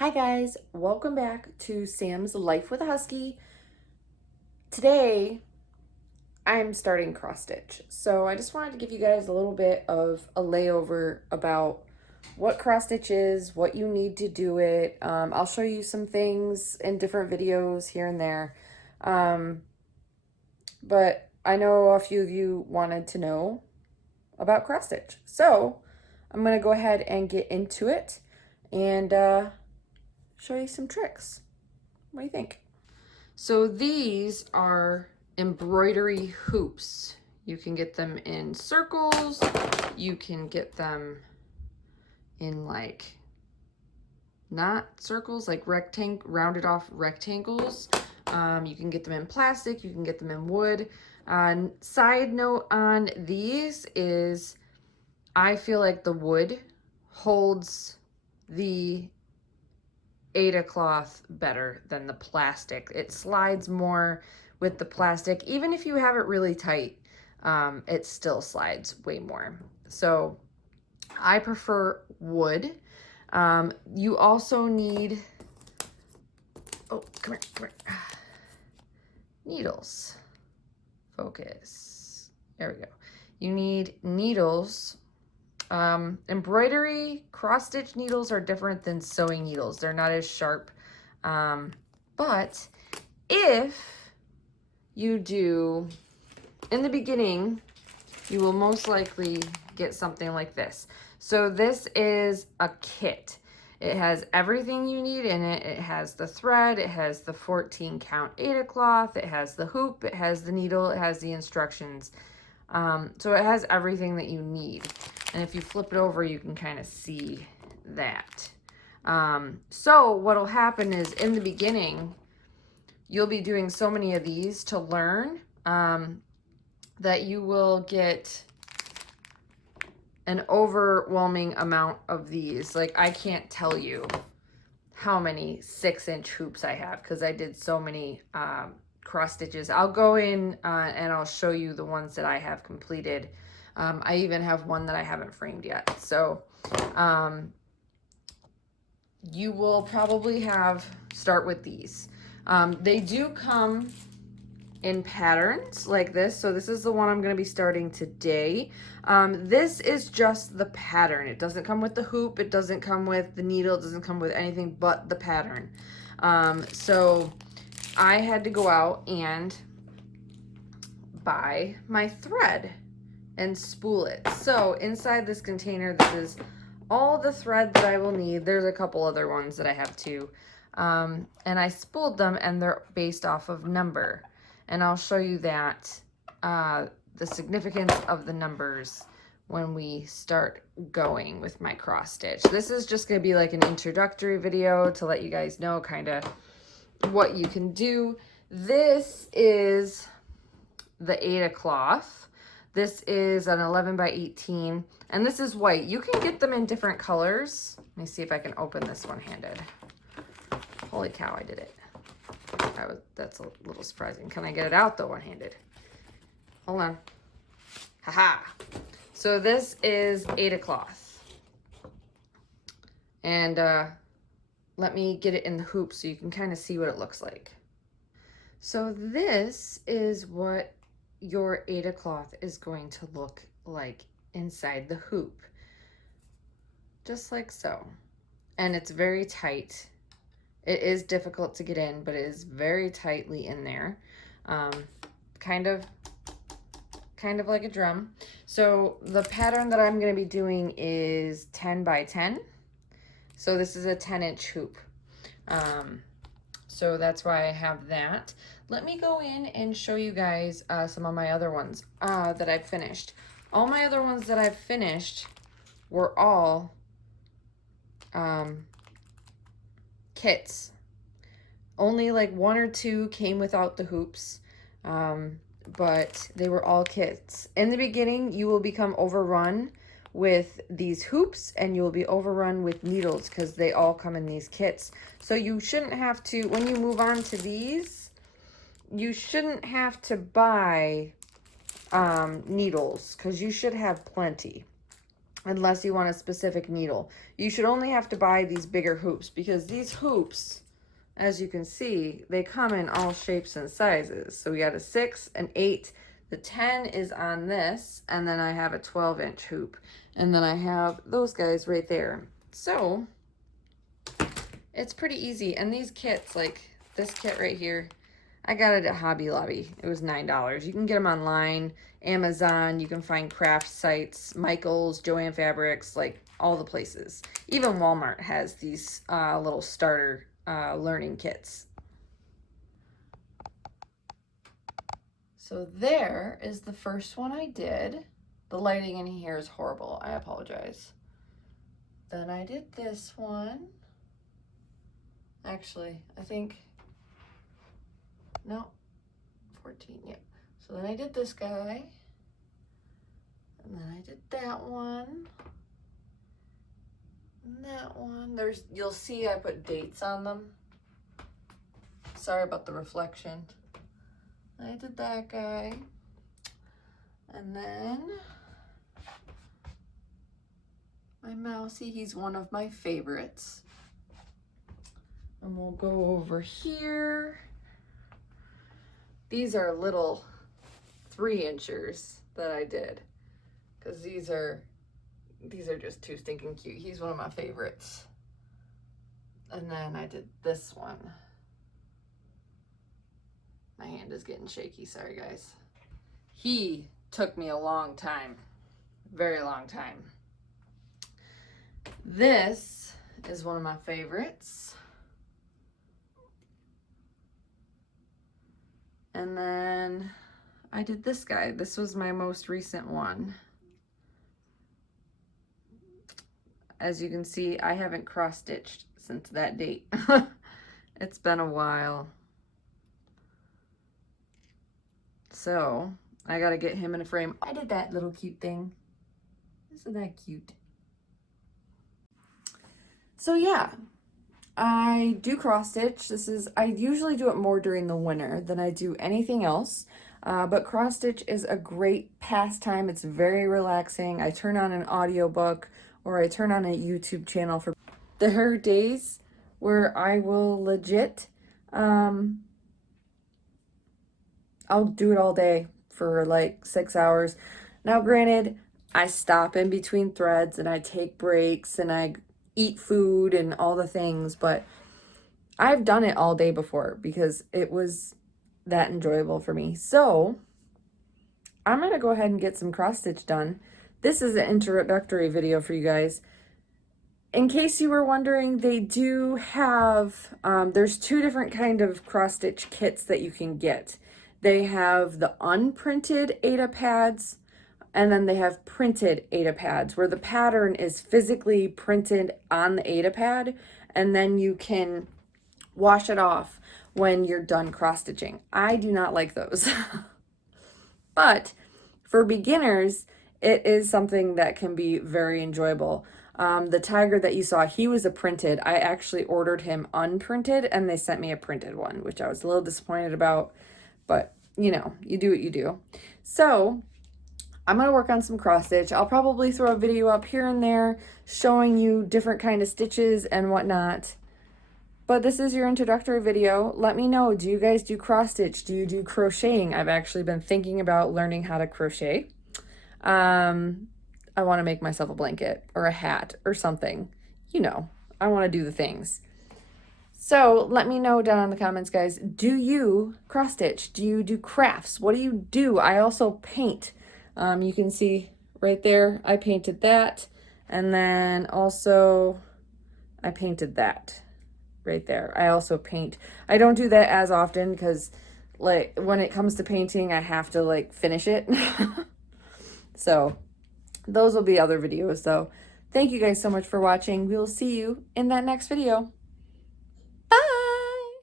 Hi guys, welcome back to Sam's Life with a Husky. Today, I'm starting cross stitch. So I just wanted to give you guys a little bit of a layover about what cross stitch is, what you need to do it. I'll show you some things in different videos here and there. But I know a few of you wanted to know about cross stitch. So I'm gonna go ahead and get into it and show you some tricks. What do you think? So these are embroidery hoops. You can get them in circles. You can get them in like not circles, like rounded off rectangles. You can get them in plastic. You can get them in wood. Side note on these is I feel like the wood holds the Aida cloth better than the plastic. It slides more with the plastic. Even if you have it really tight, it still slides way more. So I prefer wood. You also need, oh, come here. Needles. Focus. There we go. You need needles. Embroidery cross-stitch needles are different than sewing needles. They're not as sharp. But if you do, in the beginning, you will most likely get something like this. So this is a kit. It has everything you need in it. It has the thread, it has the 14 count Aida cloth, it has the hoop, it has the needle, it has the instructions. So it has everything that you need. And if you flip it over, you can kind of see that. So what'll happen is in the beginning, you'll be doing so many of these to learn that you will get an overwhelming amount of these. Like I can't tell you how many 6-inch hoops I have because I did so many cross stitches. I'll go in and I'll show you the ones that I have completed. I even have one that I haven't framed yet. So you will probably start with these. They do come in patterns like this. So this is the one I'm going to be starting today. This is just the pattern. It doesn't come with the hoop. It doesn't come with the needle. It doesn't come with anything but the pattern. So I had to go out and buy my thread and spool it. So inside this container, this is all the thread that I will need. There's a couple other ones that I have too. And I spooled them and they're based off of number. And I'll show you that, the significance of the numbers when we start going with my cross stitch. This is just gonna be like an introductory video to let you guys know kind of what you can do. This is the Aida cloth. This is an 11 by 18, and this is white. You can get them in different colors. Let me see if I can open this one-handed. Holy cow, I did it. That's a little surprising. Can I get it out though one-handed? Hold on. Haha. So this is Aida cloth. And let me get it in the hoop so you can kind of see what it looks like. So this is what your Aida cloth is going to look like inside the hoop. Just like so. And it's very tight. It is difficult to get in, but it is very tightly in there. Kind of like a drum. So the pattern that I'm going to be doing is 10 by 10. So this is a 10-inch hoop. So that's why I have that. Let me go in and show you guys some of my other ones that I've finished. All my other ones that I've finished were all kits. Only like 1 or 2 came without the hoops, but they were all kits. In the beginning, you will become overrun with these hoops and you will be overrun with needles because they all come in these kits. So you shouldn't have to, when you move on to these, you shouldn't have to buy needles because you should have plenty. unless you want a specific needle. You should only have to buy these bigger hoops, because these hoops, as you can see, they come in all shapes and sizes. So we got a 6, an 8, the 10 is on this, and then I have a 12-inch hoop. And then I have those guys right there. So it's pretty easy. And these kits, like this kit right here, I got it at Hobby Lobby. It was $9. You can get them online, Amazon. You can find craft sites, Michaels, Joann Fabrics, like all the places. Even Walmart has these little starter learning kits. So there is the first one I did. The lighting in here is horrible. I apologize. Then I did this one. Actually, I think, no, 14, yeah. So then I did this guy. And then I did that one. And that one. You'll see I put dates on them. Sorry about the reflection. I did that guy. And then my Mousy, he's one of my favorites. And we'll go over here. These are little 3-inchers that I did, because these are just too stinking cute. He's one of my favorites. And then I did this one. My hand is getting shaky, sorry guys. He took me a long time, very long time. This is one of my favorites. And then I did this guy. This was my most recent one. As you can see, I haven't cross-stitched since that date. It's been a while. So I gotta get him in a frame. I did that little cute thing. Isn't that cute? So yeah, I do cross stitch. I usually do it more during the winter than I do anything else. But cross stitch is a great pastime. It's very relaxing. I turn on an audiobook or I turn on a YouTube channel. There are days where I will legit, I'll do it all day for like 6 hours. Now granted, I stop in between threads and I take breaks and I eat food and all the things, but I've done it all day before because it was that enjoyable for me. So I'm gonna go ahead and get some cross stitch done. This is an introductory video for you guys. In case you were wondering, they do have, there's 2 different kind of cross stitch kits that you can get. They have the unprinted Aida pads, and then they have printed Aida pads where the pattern is physically printed on the Aida pad, and then you can wash it off when you're done cross stitching. I do not like those. But for beginners, it is something that can be very enjoyable. The tiger that you saw, he was a printed. I actually ordered him unprinted and they sent me a printed one, which I was a little disappointed about, but you know, you do what you do. So I'm going to work on some cross stitch. I'll probably throw a video up here and there showing you different kind of stitches and whatnot. But this is your introductory video. Let me know, do you guys do cross stitch? Do you do crocheting? I've actually been thinking about learning how to crochet. I want to make myself a blanket or a hat or something. You know, I want to do the things. So let me know down in the comments, guys. Do you cross stitch? Do you do crafts? What do you do? I also paint. You can see right there, I painted that. And then also I painted that right there. I also paint. I don't do that as often because like when it comes to painting, I have to like finish it. So those will be other videos. So thank you guys so much for watching. We will see you in that next video.